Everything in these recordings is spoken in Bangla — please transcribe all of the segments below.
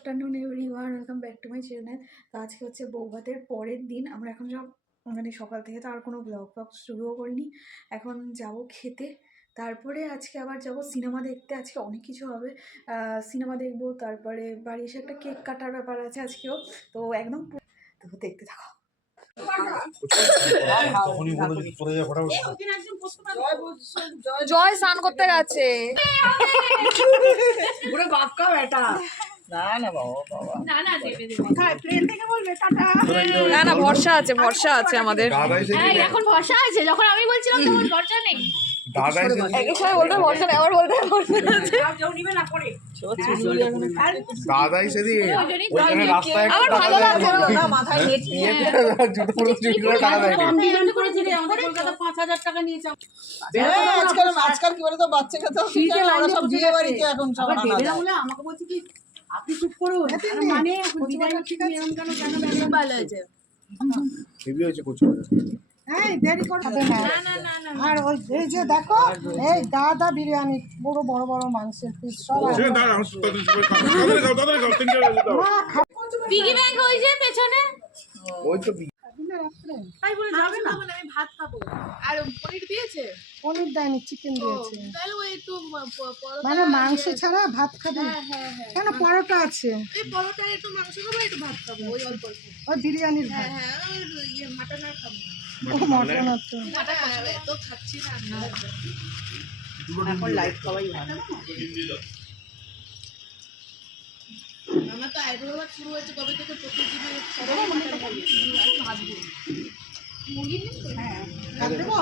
Afternoon everyone, welcome back to my channel. তো আজকে হচ্ছে বৌভাতের পরের দিন। আমরা এখন সব মানে সকাল থেকে তো আর কোনো ব্লগ শুরুও করিনি। এখন যাব খেতে, তারপরে আজকে আবার যাব সিনেমা দেখতে। আজকে অনেক কিছু হবে, সিনেমা দেখবো, তারপরে বাড়ি এসে একটা কেক কাটার ব্যাপার আছে আজকেও। তো একদম তো দেখতে থাকো। জয় স্নান করতে গেছে। না ভরসা আছে, ভরসা আছে আমাদের। এখন ভরসা আছে, যখন আমি বলছিলাম তখন ভরসা নেই। দাদাই সেদিন আজকাল কি বলতো বাচ্চাকে তো সব বিয়ে বাড়িতে এখন আমাকে বলছি কি আপনি চুপ করুন, মানে ভালো হয়েছে আর ওই এই যে দেখো এই দাদা বিরিয়ানি বড় বড় বড় মাংসের পিস সব পিগি ব্যাংক ওই যে পেছনে ওই তো তাই বলে যাবে না, মানে আমি ভাত খাবো। আর পনির দিয়েছে? পনির দেয়নি, চিকেন দিয়েছে। তাহলে ওই একটু মানে মাংস ছাড়া ভাত খাবে? কেন, পরোটা আছে। এই পরোটা একটু মাংস খাবো, একটু ভাত খাবো, ওই অল্প অল্প। ওই বিরিয়ানির ভাত। হ্যাঁ ইয়ে মাটন আর খাবো না। ও মটন আছে। তো খাচ্ছি না এখন লাইভ খাওয়াই ভালো। আমার তো আইব্রো শুরু হয়েছে কবে থেকে, ভাত দেবো?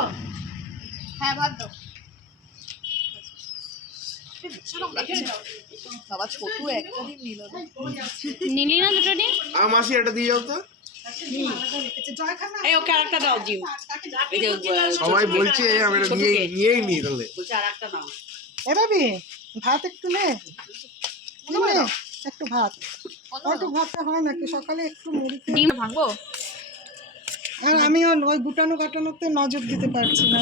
হ্যাঁ ভাত দাও। বাবা ছোট একটা দিন নিল, নিলি না দুটো দিন। মাসি এটা দিয়ে যাও তো। এই ওকে আরেকটা দাও জিম। সবাই বলছে আমি এটা নিয়েই নি, তাহলে বলছে আরেকটা নাও। এ ভাবি ভাত একটু নে, একটু ভাত। অত ভাতটা হয় নাকি সকালে একটু মুড়ি ডিম ভাঙবো। আর আমি ওই গুটানো কাটানোতে নজর দিতে পারছি না।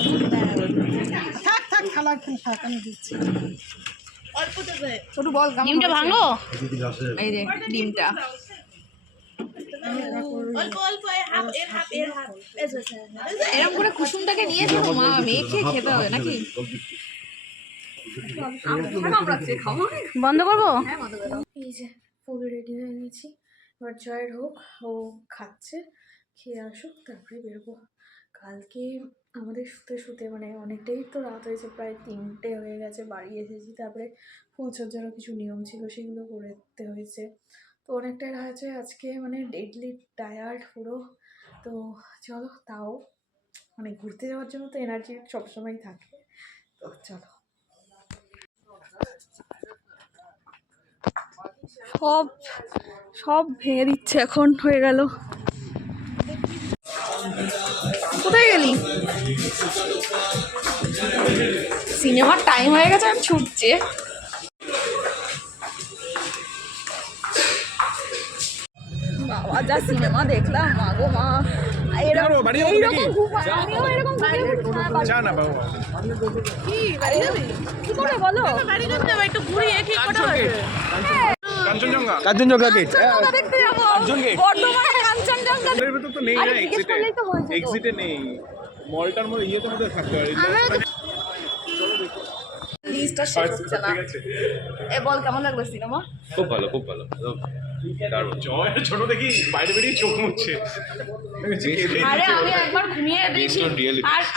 থাক থাক থালা থাক, আমি দিচ্ছি। অল্প দেবে। ছোট বল ডিমটা ভাঙবো। এই যে ডিমটা অল্প অল্প এর হাফ এরকম করে কুসুমটাকে নিয়ে যাবো, মা মেখে খেতে হবে নাকি? বন্ধ করবো। এই যে ফুল রেডি হয়ে গেছি, এবার জয়ের হোক, ও খাচ্ছে, খেয়ে আসুক, তারপরে বেরোবো। কালকে আমাদের শুতে শুতে মানে অনেকটাই তো রাত হয়েছে, প্রায় 3টে হয়ে গেছে। বাড়ি এসেছি, তারপরে ফুলসজ্জারও কিছু নিয়ম ছিল, সেগুলো করতে হয়েছে। তো অনেকটাই রাত হয়েছে আজকে, মানে ডেডলি টায়ার্ড পুরো। তো চলো, তাও মানে ঘুরতে যাওয়ার জন্য তো এনার্জি সবসময় থাকে। তো চলো। সব সব ভেঙে দিচ্ছে, এখন হয়ে গেল। কোথায় গেলি? সিনেমার টাইম হয়ে গেছে, আমি ছুটছে। বাবা যা সিনেমা দেখলাম, মা গো মা। এইরকম কি করে বলো? একটু ঘুরিয়ে ঠিক করা হবে। কাঞ্চনজঙ্ঘা গেট দেখতে যাবো বর্ধমানে, কাঞ্চনজঙ্ঘা। তো নেই না, এক্সিটে নেই, মলটার মধ্যে ইয়েতে মধ্যে থাকতে পারে। লিস্টটা শেষ হচ্ছে না। এ বল, কেমন লাগলো সিনেমা? খুব ভালো, খুব ভালো। ছোট দেখি বাইরে বেরিয়ে চোখ মুছছে। আরে আমি একবার ঘুমিয়ে দিয়েছি,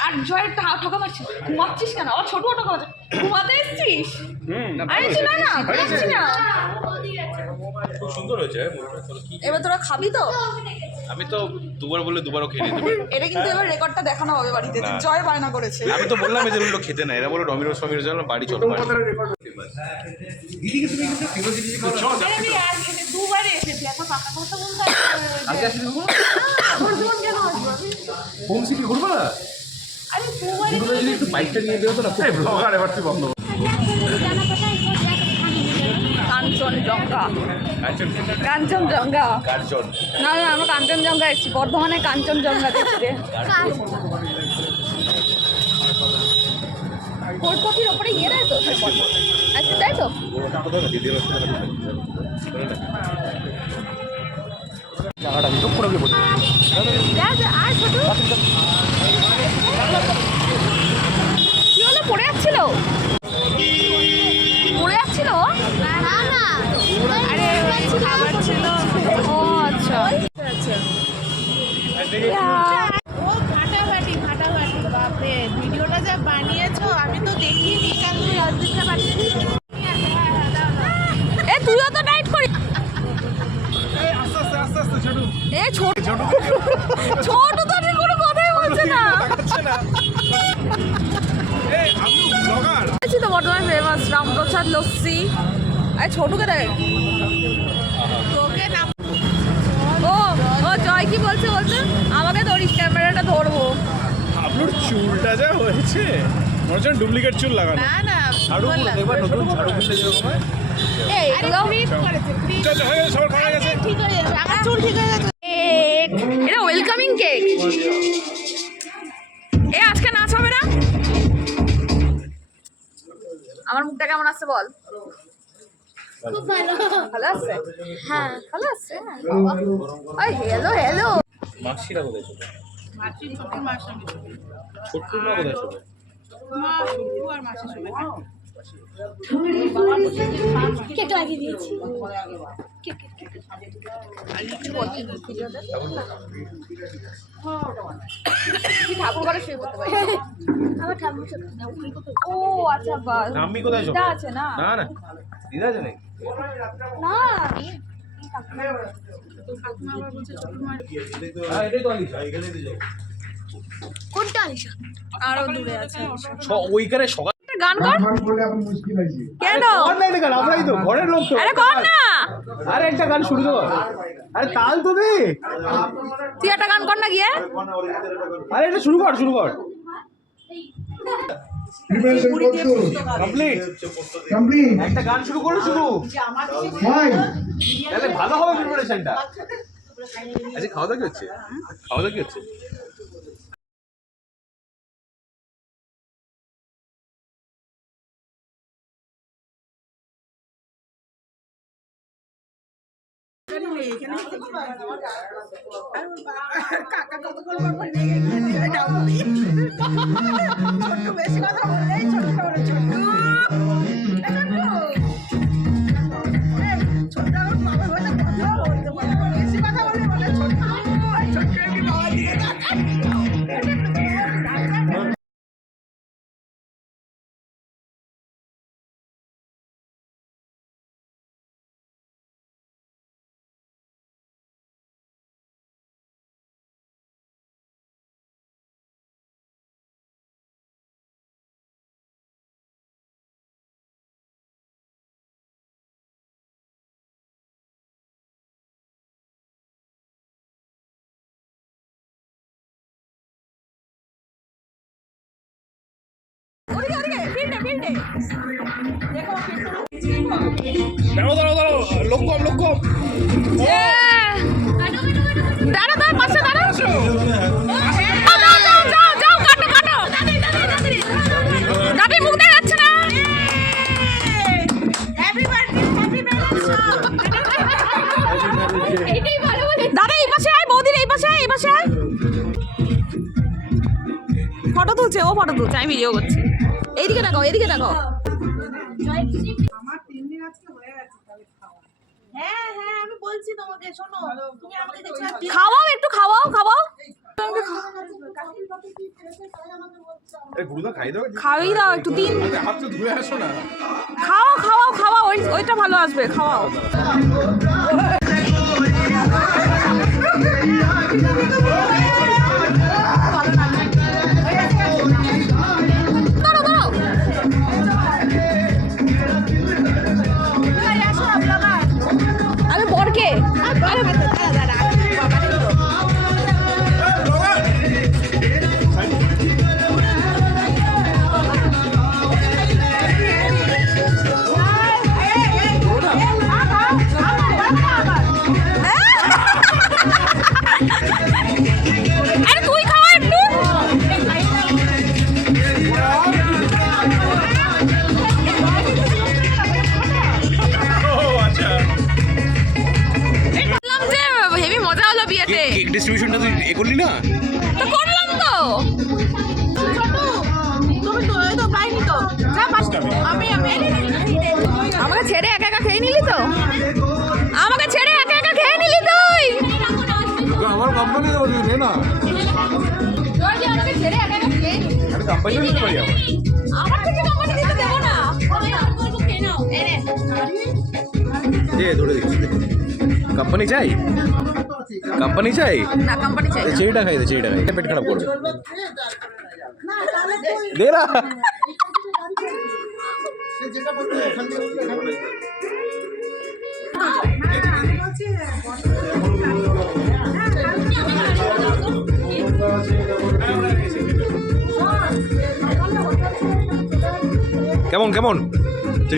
আর জয় ঠকা মারছি। ঘুমাচ্ছিস কেন? ও ছোট ঠকা মারছে। ঘুমাতে এসেছিস? আরে না না, ঘুমাচ্ছি না। খুব সুন্দর হয়েছে। এবার তোরা খাবি তো? আমি তো দুবার বলে দুবারও খেয়ে নিতে পারি। এটা কিন্তু এবার রেকর্ডটা দেখানো হবে বাড়িতে, জয় বায়না করেছে। আমি তো বললাম যে এগুলো খেতে না, এরা বলে ডমিনোস ফমিনোস চলো বাড়ি চলো। আমি দুবার এসেছি, এখন পাকা কথা বলতে হোম সিটি ঘুরবো না? আরে দুবার যদি একটু বাইকটা নিয়ে বেরোতো না, ব্লগার এবার তুই বন্ধ। কাঞ্চনজঙ্ঘা, কাঞ্চনজঙ্ঘা না না, আমরা কাঞ্চনজঙ্ঘা এসেছি, বর্ধমানে কাঞ্চনজঙ্ঘা দেখতে। কোর্ট কপির ওপরে ইয়ে দেয় তো, আচ্ছা তাই তো। পড়ে পড়ে আর ছোট কি হলো, পড়ে যাচ্ছিল পড়ে যাচ্ছিল না না আরে খাবার ছিল। ও আচ্ছা ও ফাটাফাটি ফাটাফাটি, বাপরে ভিডিওটা যা বানিয়েছো আমি তো দেখিনি। কাল তুমি রাজদীপটা পাঠিয়েছিস। এ তুইও তো ডাইট করি। এ ছোট ছোট তো ঠিক কোনো কথাই বলছে না। তো বর্তমানে ফেমাস রামপ্রসাদ লস্যি। আরে ছোটকে দেখ তোকে না ও ও জয় কি বলছে আমাকে ধরিস, ক্যামেরাটা ধরবো। আপনার চুলটা যা হয়েছে মনে হচ্ছে ডুপ্লিকেট চুল লাগানো। না না ঝাড়ু দেখবা নতুন ঝাড়ু কিনলে যেরকম হয়। এই চল হয়ে গেছে, সবার খাওয়া গেছে। ঠিক হয়ে যাবে, আমার চুল ঠিক হয়ে গেছে। কেক, এটা ওয়েলকামিং কেক। এ আজকে নাচ হবে না? আমার মুখটা কেমন আসছে বল? খুব ভালো। ভালো আছে? হ্যাঁ ভালো আছে। ওই হ্যালো হ্যালো। মাসিরা কোথায় ছিল? মাসি ছোট মাসি ছোট্ট না কোথায় ছিল? মা শুধু আর মাসি শুনে কেটে লাগিয়ে দিয়েছি। কি ঠাকুর ঘরে শুয়ে পড়তে পারি? আমার ঠাকুর সাথে ও আচ্ছা বাস। ঠাম্মি কোথায় ছিল? দিদা আছে না? না না দিদা আছে নাকি? না ঠাকুমা আবার বলছে ছোট মা হ্যাঁ এটাই তো আলিশা, এখানেই তো যাও। কোনটা আলিশা? আরো দূরে আছে। ওইখানে সকাল একটা গান কর। কেন? অনলাইনে গান আমরাই তো ঘরের লোক তো। আরে কর না। আরে একটা গান শুরু কর। আরে তাল তো দে। তুই একটা গান কর না গিয়ে। আরে এটা শুরু কর কমপ্লিট একটা গান শুরু করো শুরু তাহলে ভালো হবে প্রিপারেশনটা। আচ্ছা খাওয়া দাওয়া কি হচ্ছে? কাকা কতক্ষণ পর ছোট্ট বেশি কথা বললেই ছোট্ট বলে ছোট্ট ছোট্ট আমার বাবা বলে কথা বলতে পারে, বেশি কথা বলে বলে ছোট্ট ছোট্ট একটি বাবার দিকে তাকায়। ওদিকে ফিল্ডে দাঁড়াও লোক কম দাঁড়া পাশে দাঁড়া। যাও কাটো দাবি মুখ দেখাচ্ছে না। দাদা এই পাশে আয়, বৌদির এই পাশে আয়। ফটো তুলছে, ও ফটো তুলছে, আমি ভিডিও করছি। এইদিকে দেখো আমার 3 দিন আজকে হয়ে গেছে তাহলে খাওয়া। হ্যাঁ হ্যাঁ আমি বলছি তোমাকে, শোনো তুমি আমাকে কিছু খাওয়াও, একটু খাওয়াও। এই গুরুদা খাই দাও। খাওয়াই দাও একটু দিন। হাত তো ধুয়ে আসো না। খাওয়াও ওইটা ভালো আসবে, খাওয়াও। আমি বরকে সাথে। কেক ডিস্ট্রিবিউশনটা তুই এ করলি না? তো করলাম তো। আমাকে ছেড়ে একা একা খেয়ে নিলি তো? আমাকে ছেড়ে একা একা খেয়ে নিলি তুই? আমার কোম্পানি দেবো, তুই দে না। আমাকে ছেড়ে একা একা খেয়ে নিলি। আমি কোম্পানি দিতে পারি আমার। আমার থেকে কোম্পানি দিতে দেবো না। দে ধরে দিচ্ছি। কোম্পানি চাই? কোম্পানি চাই? না কোম্পানি চাই না। চেরিটা খাই দে, চেরিটা খাই, পেট খারাপ করবে। দে না। কেমন কেমন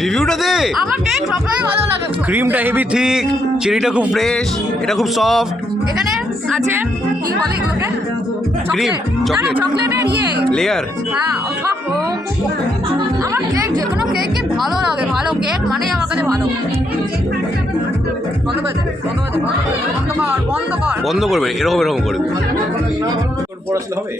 রিভিউটা দে। আমার কেক সবাই ভালো লাগে। ক্রিমটা হেভি থিক, চেরিটা খুব ফ্রেশ, এটা খুব সফট। এখানে আছে কি বলে এগুলোকে? Cream, chocolate. চকলেটের লেয়ার। হ্যাঁ, আমার কেক যে কোনো কেকই ভালো লাগে। ভালো কেক মানে আমার কাছে ভালো। বন্ধ করে দে, বন্ধ করে দে, বন্ধ কর, বন্ধ কর। বন্ধ করবে, এরকম এরকম করবে। পড়াশোনা হবে?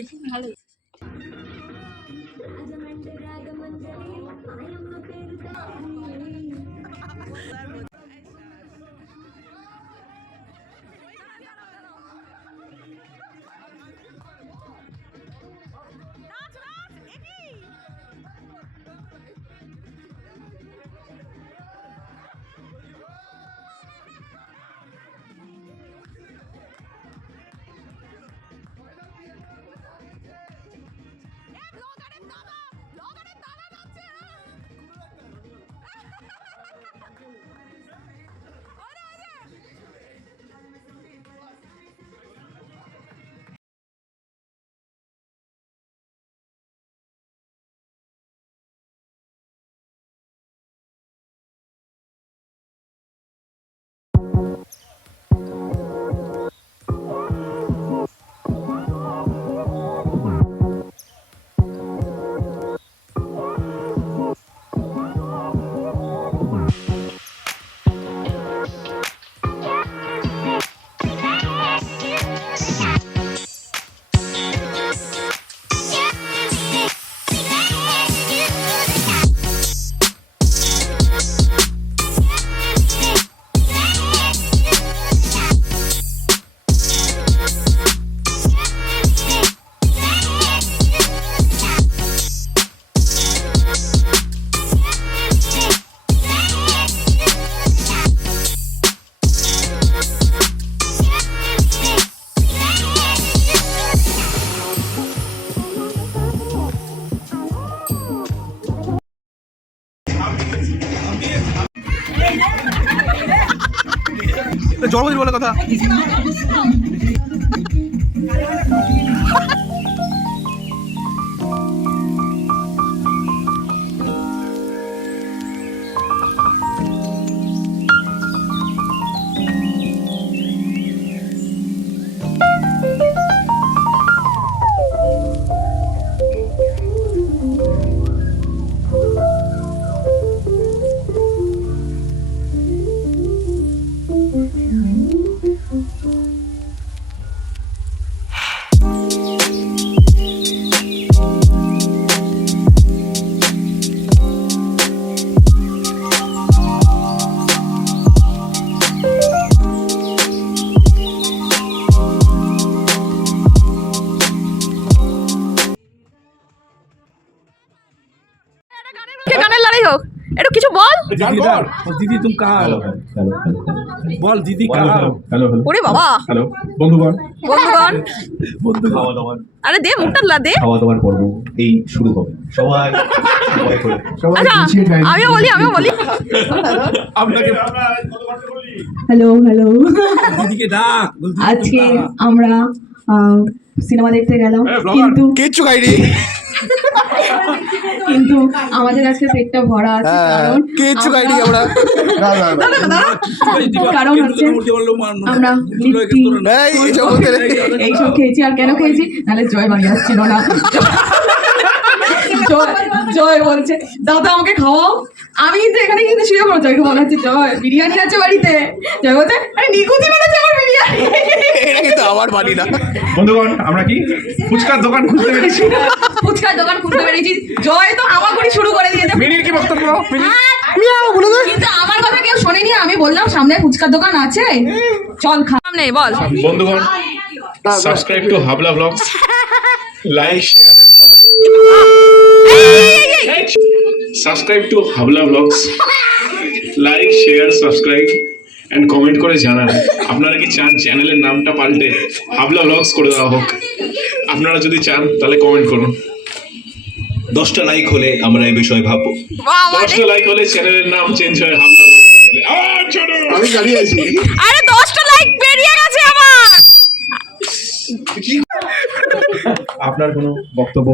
জন্মদিন বলে কথা। গানের লড়াই হোক, একটু কিছু বল। दीदी तुम कहाँ हो? बोल दीदी कहाँ हो? ওরে বাবা, হ্যালো বন্ধুগণ, বন্ধুগণ খাওয়া দাওয়ার আরে দে মুখটা লা দে। খাওয়া দাওয়ার পর্ব এই শুরু হবে। সবাই আচ্ছা আমিও বলি আপনাকে হ্যালো হ্যালো, দিদিকে ডাক। আজকে আমরা সিনেমা দেখতে গেলাম, কিচ্ছু খাইনি, কিন্তু আমাদের আজকে পেটটা ভরা আছে, কারণ কিচ্ছু খাইনি আমরা। কারণ হচ্ছে আমরা লিট্টি এইসব খেয়েছি। আর কেন খেয়েছি, নাহলে জয় বাড়ি আসছিল না। জয় বলছে দাদা আমাকে খাওয়াও, আমি কিন্তু এখানে কিন্তু শুয়ে পড়ো। জয়কে বলা হচ্ছে জয় বিরিয়ানি আছে বাড়িতে। জয় বলছে আরে নিকুতি বলেছে আমার বিরিয়ানি। এটা কিন্তু আমার বাড়ি না। বন্ধুগণ আমরা কি ফুচকার দোকান খুঁজতে পেরেছি। ফুচকার দোকান খুলতে পেরেছি, জয় তো আমাগুড়ি শুরু করে দিয়েছে। মিনির কি বক্তব্য? কিন্তু আমার কথা কেউ শোনেনি, আমি বললাম সামনে ফুচকার দোকান আছে, চল খা। সামনে বল। বন্ধুগণ subscribe to Habla vlogs, like subscribe to Habla vlogs, like share subscribe and comment করে জানান আপনারা কি চান চ্যানেলের নামটা পাল্টে হাবলা ব্লগস করে দেওয়া হোক। আপনারা যদি চান তাহলে কমেন্ট করুন। 10টা লাইক হলে আমরা এই বিষয়ে ভাববো। 10টা লাইক হলে চ্যানেলের নাম চেঞ্জ হয় হাবলা ব্লগস হয়ে যাবে। আমি দাঁড়িয়ে আছি। আরে 10টা লাইক বেরিয়ে গেছে আমার। আপনার কোনো বক্তব্য?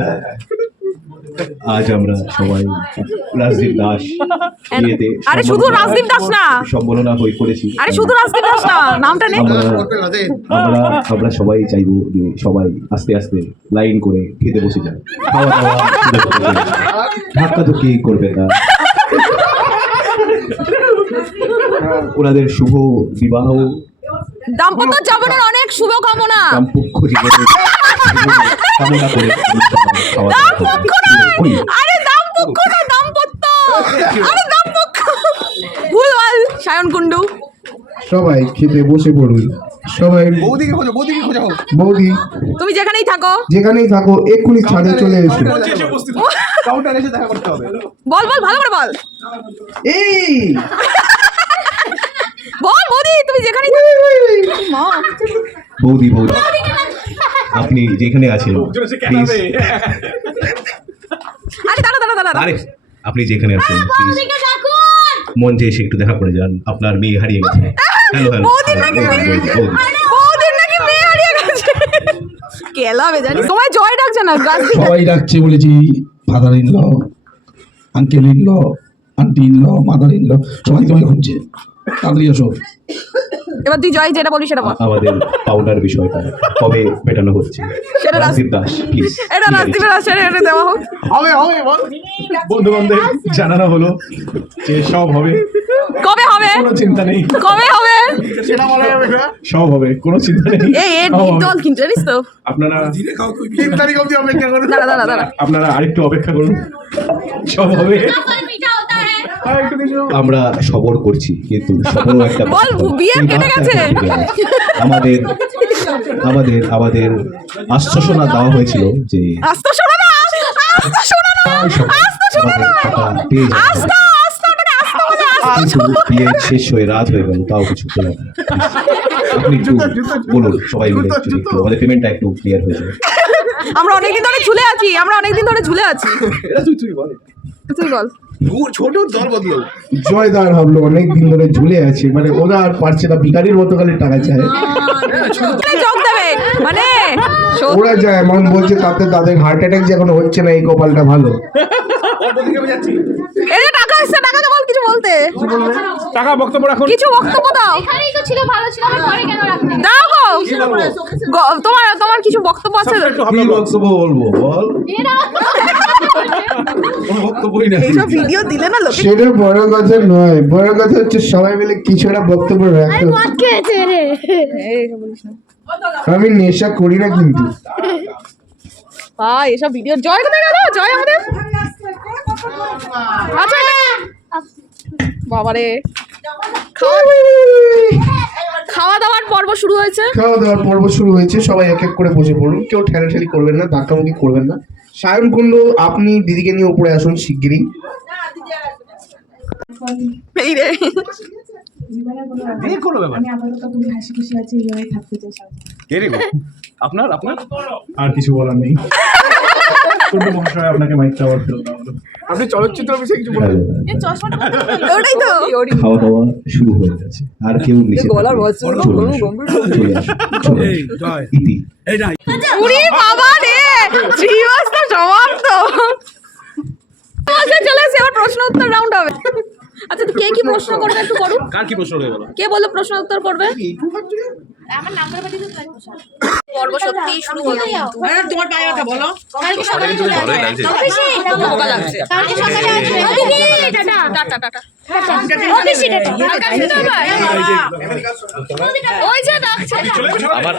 আজ আমরা সবাই রাজদীপ দাস বিয়েতে আরে শুধু রাজদীপ দাস না, সম্মাননা হয়ে পড়েছি। আরে শুধু রাজদীপ দাস না, নামটা নেই। আমরা সবাই চাইবো যে সবাই আস্তে আস্তে লাইন করে খেতে বসে যায়। খাওয়া দাওয়া ধাক্কা ধুকি করবে না। ওনাদের শুভ বিবাহ দাম্পত্য জীবনের অনেক শুভকামনা। দাম্পত্য জীবনের কামনা করে আরে দাম্পত্য না, দাম্পত্য, আরে দাম্পত্য ভুলভাল। সায়ন কুন্ডু সবাই খেতে বসে পড়ুন। সবাই বৌদিকে খোঁজো, বৌদিকে খোঁজো। বৌদি তুমি যেখানেই থাকো, যেখানেই থাকো এক্ষুনি ছাদে চলে এসো। কাউন্টারে এসে দেখা করতে হবে। বল বল ভালো করে বল। এই বল বৌদি তুমি যেখানেই থাকো। মা বৌদি বৌদি আপনি যেখানে আছেন প্লিজ, আরে দাঁড়া দাঁড়া দাঁড়া। আরে আপনি যেখানে আছেন প্লিজ মঞ্চে এসে একটু দেখা করে যান। আপনার মেয়ে হারিয়ে গেছে। হ্যালো হ্যালো বৌদির নাকি মেয়ে হারিয়ে গেছে। কেলাবে জানি তোমায় জয় ডাকছে না, সবাই ডাকছে বলেছি। Father in law, uncle in law, aunty in law, mother in law, সবাই তোমায় খুঁজছে। তাড়াতাড়ি আসো। এবার তুই জয় যেটা বলি সেটা বল। আমাদের পাউডার বিষয়টা কবে মেটানো হচ্ছে? সেটা রাজদীপ দাস প্লিজ। এটা রাজদীপের আসলে এটা দেওয়া হোক। হবে হবে বল। বন্ধু বান্ধব জানানো হলো যে সব হবে, কবে হবে কোনো চিন্তা নেই। কবে হবে সেটা বলা যাবে না। সব হবে, কোনো চিন্তা নেই। এই এর সব হবে। দল কিন্তু জানিস তো। আপনারা 3 তারিখ অবধি অপেক্ষা করুন। দাঁড়া দাঁড়া দাঁড়া। আপনারা আরেকটু অপেক্ষা করুন, সব হবে। আমরা সবর করছি কিন্তু সবরও একটা বল, বিয়ে এই কেটে বার্তা গেছে। এখন থেকে আসছে। আমাদের আমাদের আমাদের আশ্বাসনা দেওয়া হয়েছিল যে আস্তে শোনা না, আস্তে শোনা না, আস্তে শোনা না, পেয়ে যাবে। আস্তে আস্তে ওটাকে আস্তে বলে আস্তে। কিন্তু বিয়ে শেষ হয়ে রাত হয়ে গেল, তাও কিছু বলে না। আপনি একটু বলুন সবাই মিলে যদি একটু আমাদের পেমেন্টটা একটু ক্লিয়ার হয়ে যায়। আমরা অনেকদিন ধরে ঝুলে আছি, আমরা অনেকদিন ধরে ঝুলে আছি। তুই বল। ছোট দল বদলো। জয়দার ভাবলো অনেক দিন ধরে ঝুলে আছে, মানে ওরা আর পারছে না, ভিখারির মতো খালি টাকা চায়। যোগ দেবে মানে ওরা যায় এমন বলছে তাতে তাদের হার্ট অ্যাটাক যে এখনো হচ্ছে না, এই কপালটা ভালো। এই যে টাকা এসছে, টাকাটা বল কিছু বলতে। টাকা বক্তব্য রাখুন। কিছু বক্তব্য দাও। এখানেই তো ছিল, ভালো ছিল, আমি পরে কেন রাখলাম? দাও গো। তোমার তোমার কিছু বক্তব্য আছে? কি বক্তব্য বলবো বল? কোনো বক্তব্যই নাই। এইসব ভিডিও দিলে না লোকে। সেটা বড় কথা নয়, বড় কথা হচ্ছে সবাই মিলে কিছু একটা বক্তব্য রাখতে। আমি নেশা করি না কিন্তু। ভাই এসব ভিডিও জয় কোথায় গেল? জয় আমাদের আচ্ছা বাবারে খাওয়া দাওয়ার পর্ব শুরু হয়েছে। খাওয়া দাওয়ার পর্ব শুরু হয়েছে, সবাই এক এক করে বসে পড়ুন। কেউ ঠেলাঠেলি করবেন না, ধাক্কামুখি করবেন না। সায়ন কুন্ডু আপনি দিদিকে নিয়ে উপরে আসুন শিগগিরই। এই রে বিয়ে করো ব্যাপার। আমি আপাতত খুবই হাসি খুশি আছি, এইভাবে থাকতে চাই। কে রে বাবা? আপনার আপনার আর কিছু বলার নেই। কুন্ডু মহাশয় আপনাকে মাইকটা আবার ফেরত দেওয়া হলো। আপনি চলচ্চিত্র বিষয়ে কিছু বলুন। ওটাই তো। খাওয়া দাওয়া শুরু হয়ে গেছে, আর কেউ নিচে গলার ভয়েস চলে আসুন, চলে আসুন। ইতি উড়ি বাবা রে, শ্রীবাস তো সমাপ্ত। চলে এসে এবার প্রশ্ন উত্তর রাউন্ড হবে। আচ্ছা তো কে কি প্রশ্ন করবে একটু করুন। কার কি প্রশ্ন হয়ে গেল? কে বললো প্রশ্ন উত্তর করবে? আমার নাম করে পাঠিয়ে পর্ব সত্যি শুরু হলো কিন্তু তোমার পায়ে ওঠা বলো কালকে সকালে চলে আসবে বোকা লাগছে কালকে সকালে আসবে টাটা টাটা টাটা ওই যে ডাকছে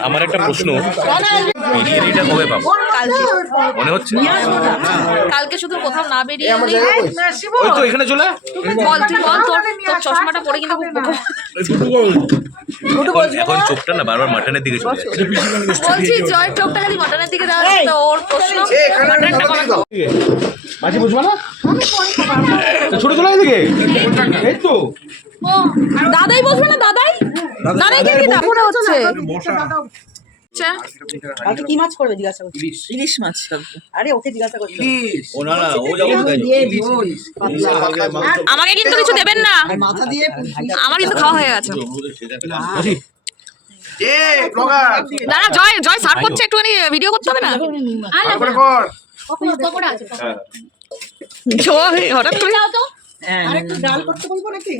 আমার একটা প্রশ্ন এটা কবে পাবো মনে হচ্ছে কালকে শুধু কোথাও না বেরিয়ে ওই তো এখানে চলে বল তুই বল তোর চশমাটা পরে কিন্তু এখন চোখটা না বারবার মাটনের দিকে চলে যাচ্ছে বলছি জয় চোখটা খালি মটনের দিকে দেওয়া তো ওর প্রশ্ন মটনটা কমাতে মাঝে বুঝবা না ছোট চলে এদিকে এই তো ও দাদাই বসবে না দাদাই দাদাই কে কি মনে হচ্ছে কালকে কি মাছ করবে জিজ্ঞাসা করছি ইলিশ মাছ আরে ওকে জিজ্ঞাসা করছি ও না ও যাবো আমাকে কিন্তু কিছু দেবেন না মাথা দিয়ে আমার কিন্তু খাওয়া হয়ে গেছে এ ব্লগার দাদা জয় জয় সার্ভ করছে একটুখানি ভিডিও করতে হবে না কর জয় হঠাৎ করে আরেকটু ডাল করতে বলবো নাকি